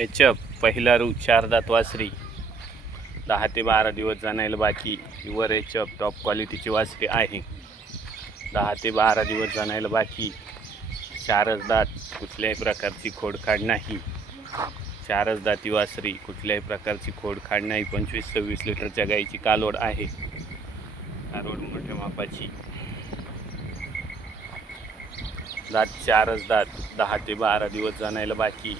एचप पहिला रू 4 दात वासरी 10 ते 12 दिवस जाणायला बाकी. वर एचप टॉप क्वालिटीची वासरी आहे. 10 ते 12 दिवस जाणायला बाकी. 4च दात, कुठल्याही प्रकारची खोडखाड नाही. 4च दाती वासरी, कुठल्याही प्रकारची खोडखाड नाही. 25-26 लिटरच्या गाईची कालोड आहे. कालोड मोठ्या मापाची. दात 4च दात, 10 ते 12 दिवस जाणायला बाकी.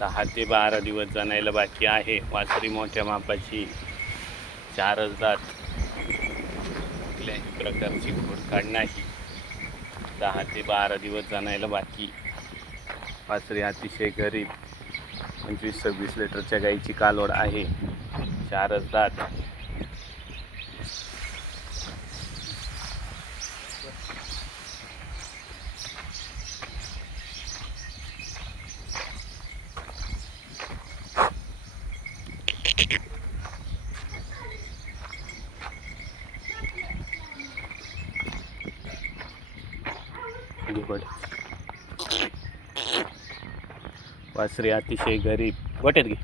10 ते 12 दिवस जाणायला बाकी आहे. वासरी मोठ्या मापाची. 4च दात, कुठल्याही प्रकारची खोडखाड नाही. 10 ते 12 दिवस जाणायला बाकी. वासरी अतिशय गरीब. 25-26 लिटरच्या गाईची कालोड आहे. 4च दात. वासरी अतिशय गरीब. गोट्यात घे.